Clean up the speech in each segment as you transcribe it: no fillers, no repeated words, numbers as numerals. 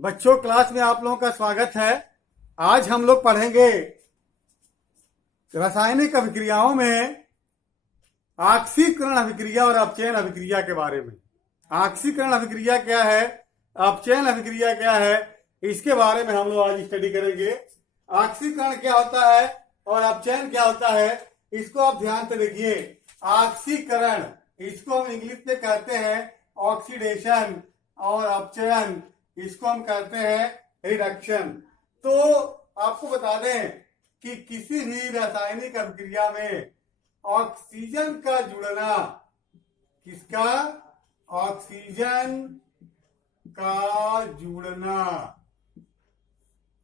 बच्चों, क्लास में आप लोगों का स्वागत है। आज हम लोग पढ़ेंगे रासायनिक अभिक्रियाओं में ऑक्सीकरण अभिक्रिया और अपचयन अभिक्रिया के बारे में। ऑक्सीकरण अभिक्रिया क्या है, अपचयन अभिक्रिया क्या है, इसके बारे में हम लोग आज स्टडी करेंगे। ऑक्सीकरण क्या होता है और अपचयन क्या होता है, इसको आप ध्यान से देखिए। ऑक्सीकरण, इसको हम इंग्लिश में कहते हैं ऑक्सीडेशन, और अपचयन इसको हम कहते हैं रिडक्शन। तो आपको बता दें कि किसी भी रासायनिक अभिक्रिया में ऑक्सीजन का जुड़ना, किसका, ऑक्सीजन का जुड़ना,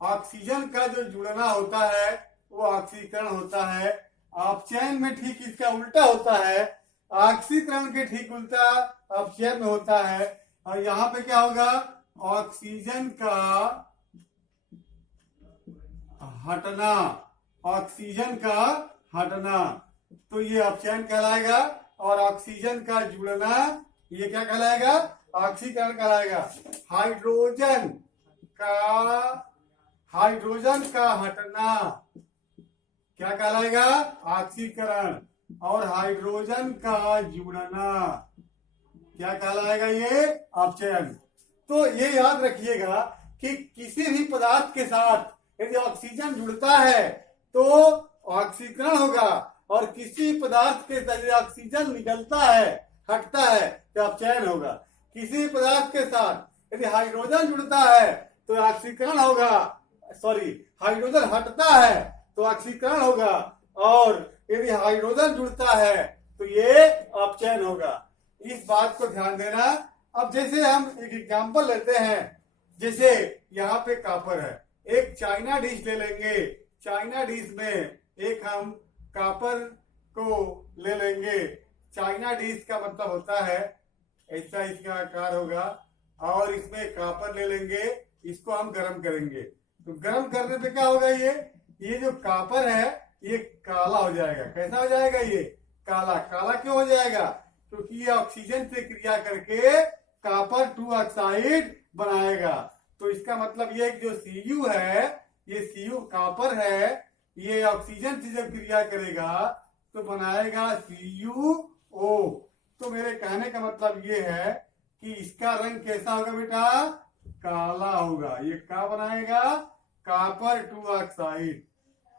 ऑक्सीजन का जो जुड़ना होता है वो ऑक्सीकरण होता है। अपचयन में ठीक इसका उल्टा होता है, ऑक्सीकरण के ठीक उल्टा अपचयन में होता है। और यहाँ पे क्या होगा, ऑक्सीजन का हटना, ऑक्सीजन का हटना, तो ये अपचयन कहलाएगा। और ऑक्सीजन का जुड़ना, ये क्या कहलाएगा, ऑक्सीकरण कहलाएगा। हाइड्रोजन का हटना क्या कहलाएगा, ऑक्सीकरण। और हाइड्रोजन का जुड़ना क्या कहलाएगा, ये अपचयन। तो ये याद रखिएगा कि किसी भी पदार्थ के साथ यदि ऑक्सीजन जुड़ता है तो ऑक्सीकरण होगा, और किसी पदार्थ के साथ यदि ऑक्सीजन निकलता है, हटता है, तो अपचयन होगा। किसी पदार्थ के साथ यदि हाइड्रोजन जुड़ता है तो ऑक्सीकरण होगा, सॉरी, हाइड्रोजन हटता है तो ऑक्सीकरण होगा, और यदि हाइड्रोजन जुड़ता है तो ये अपचयन होगा। इस बात को ध्यान देना। अब जैसे हम एक एग्जांपल लेते हैं, जैसे यहाँ पे कॉपर है, एक चाइना डिश ले लेंगे। चाइना डिश में एक हम कॉपर को ले लेंगे। चाइना डिश का मतलब होता है ऐसा इसका आकार होगा, और इसमें कॉपर ले लेंगे, इसको हम गर्म करेंगे। तो गर्म करने पे क्या होगा, ये जो कॉपर है ये काला हो जाएगा। कैसा हो जाएगा, ये काला। काला क्यों हो जाएगा, क्योंकि ये ऑक्सीजन से क्रिया करके कॉपर 2 ऑक्साइड बनाएगा। तो इसका मतलब ये जो Cu है, ये Cu कॉपर है, ये ऑक्सीजन से जब क्रिया करेगा तो बनाएगा CuO। तो मेरे कहने का मतलब ये है कि इसका रंग कैसा होगा बेटा, काला होगा। ये क्या बनाएगा, कॉपर 2 ऑक्साइड।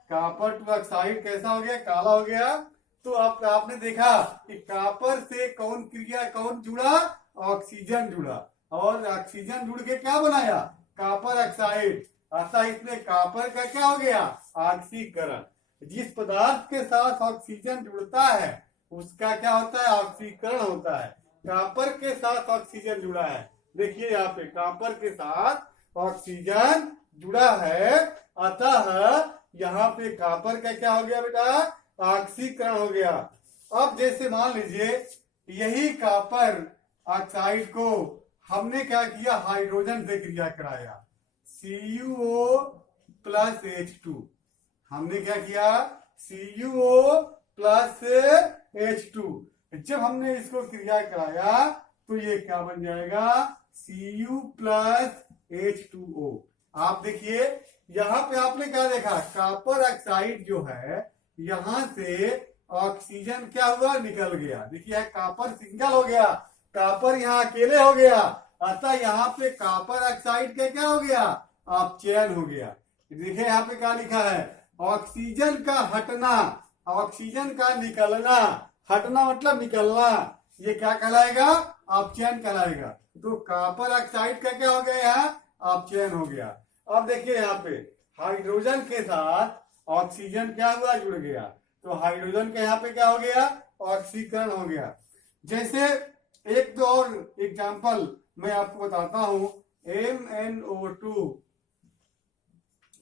कॉपर 2 ऑक्साइड कैसा हो गया, काला हो गया। तो आपने देखा कि कॉपर से कौन जुड़ा, ऑक्सीजन जुड़ा, और ऑक्सीजन जुड़ के क्या बनाया, कॉपर ऑक्साइड। अतः इसमें कॉपर का क्या हो गया, ऑक्सीकरण। जिस पदार्थ के साथ ऑक्सीजन जुड़ता है उसका क्या होता है, ऑक्सीकरण होता है। कॉपर के साथ ऑक्सीजन जुड़ा है, देखिए यहाँ पे कॉपर के साथ ऑक्सीजन जुड़ा है, अतः यहाँ पे कॉपर का क्या हो गया बेटा, ऑक्सीकरण हो गया। अब जैसे मान लीजिए यही कॉपर ऑक्साइड को हमने क्या किया, हाइड्रोजन से क्रिया कराया, CuO प्लस H2। हमने क्या किया, CuO प्लस H2। जब हमने इसको क्रिया कराया तो ये क्या बन जाएगा, Cu प्लस H2O। आप देखिए यहाँ पे आपने क्या देखा, कॉपर ऑक्साइड जो है यहाँ से ऑक्सीजन क्या हुआ, निकल गया। देखिए कॉपर सिंगल हो गया, कॉपर यहाँ अकेले हो गया, अतः यहाँ पे कॉपर ऑक्साइड का क्या हो गया, अपचयन हो गया। देखिए यहाँ पे क्या लिखा है, ऑक्सीजन का हटना, ऑक्सीजन का निकलना, हटना मतलब निकलना, ये क्या कहलाएगा, अपचयन कहलाएगा। तो कॉपर ऑक्साइड का क्या हो गया, यहाँ अपचयन हो गया। अब देखिए यहाँ पे हाइड्रोजन के साथ ऑक्सीजन क्या हुआ, जुड़ गया, तो हाइड्रोजन के यहाँ पे क्या हो गया, ऑक्सीकरण हो गया। जैसे एक दो और एग्जांपल मैं आपको बताता हूं। MnO2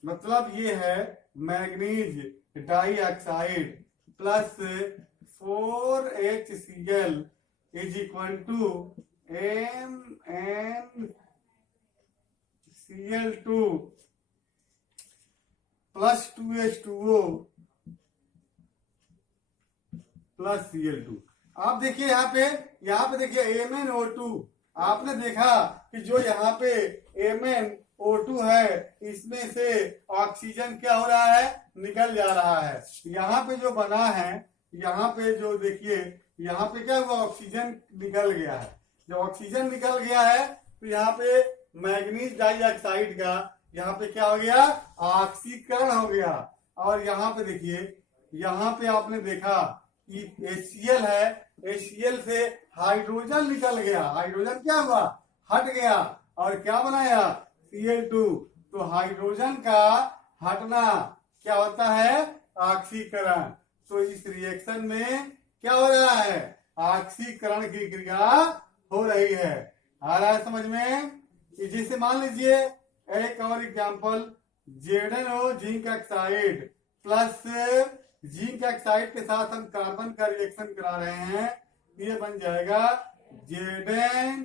मतलब ये है manganese dioxide plus 4HCl is equal to MnCl2 plus 2H2O plus Cl2। आप देखिए यहाँ पे देखिए MnO2, आपने देखा कि जो यहाँ पे Mn O2 है, इसमें से ऑक्सीजन क्या हो रहा है, निकल जा रहा है। यहाँ पे जो बना है, यहाँ पे जो देखिए, यहाँ पे क्या हुआ, ऑक्सीजन निकल गया है। जब ऑक्सीजन निकल गया है तो यहाँ पे मैग्नीज डाइऑक्साइड का यहाँ पे क्या हो गया, ऑक्सीकरण हो गया। और यहाँ पे देखिए, यहाँ पे आपने देखा कि HCl है, HCl से हाइड्रोजन निकल गया, हाइड्रोजन क्या हुआ, हट गया, और क्या बनाया, Cl2। तो हाइड्रोजन का हटना क्या होता है, ऑक्सीकरण। तो इस रिएक्शन में क्या हो रहा है, ऑक्सीकरण की क्रिया हो रही है। आ रहा है समझ में। जैसे मान लीजिए एक और example, ZnO zinc oxide plus zinc oxide के साथ हम कार्बन का रिएक्शन करा रहे हैं, ये बन जाएगा Zn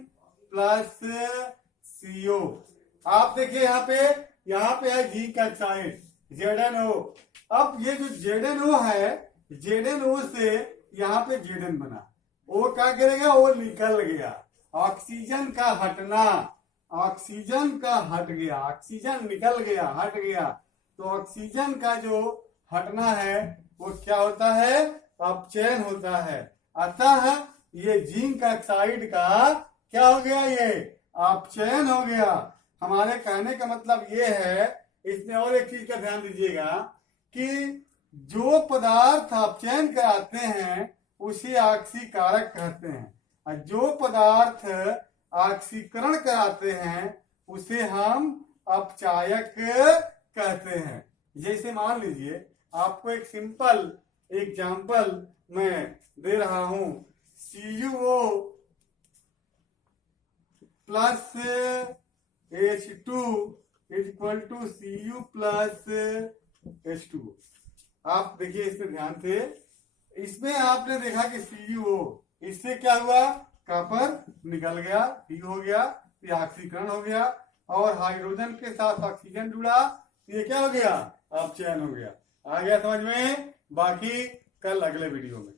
प्लस CO। आप देखिए यहाँ पे है जिंक ऑक्साइड ZnO। अब ये जो ZnO है, ZnO से यहाँ पे Zn बना, वो क्या करेगा, वो निकल गया। ऑक्सीजन का हटना, ऑक्सीजन का हट गया, ऑक्सीजन निकल गया, हट गया। तो ऑक्सीजन का जो हटना है वो क्या होता है, अपचयन होता है। अतः ये जिंक ऑक्साइड का क्या हो गया, ये अपचयन हो गया। हमारे कहने का मतलब ये है, इसमें और एक चीज का ध्यान दीजिएगा कि जो पदार्थ अपचयन कराते हैं उसे ऑक्सीकारक कहते हैं, और जो पदार्थ ऑक्सीकरण कराते हैं उसे हम अपचायक कहते हैं। जैसे मान लीजिए, आपको एक सिंपल एग्जांपल मैं दे रहा हूं, CuO plus H2 equal to Cu plus H2। आप देखिए इसमें ध्यान से, इसमें आपने देखा कि CuO, इससे क्या हुआ, कॉपर निकल गया, Cu हो गया, ये ऑक्सीकरण हो गया, और हाइड्रोजन के साथ ऑक्सीजन जुड़ा, ये क्या हो गया, अपचयन हो गया। आ गया समझ में। बाकी कल अगले वीडियो में।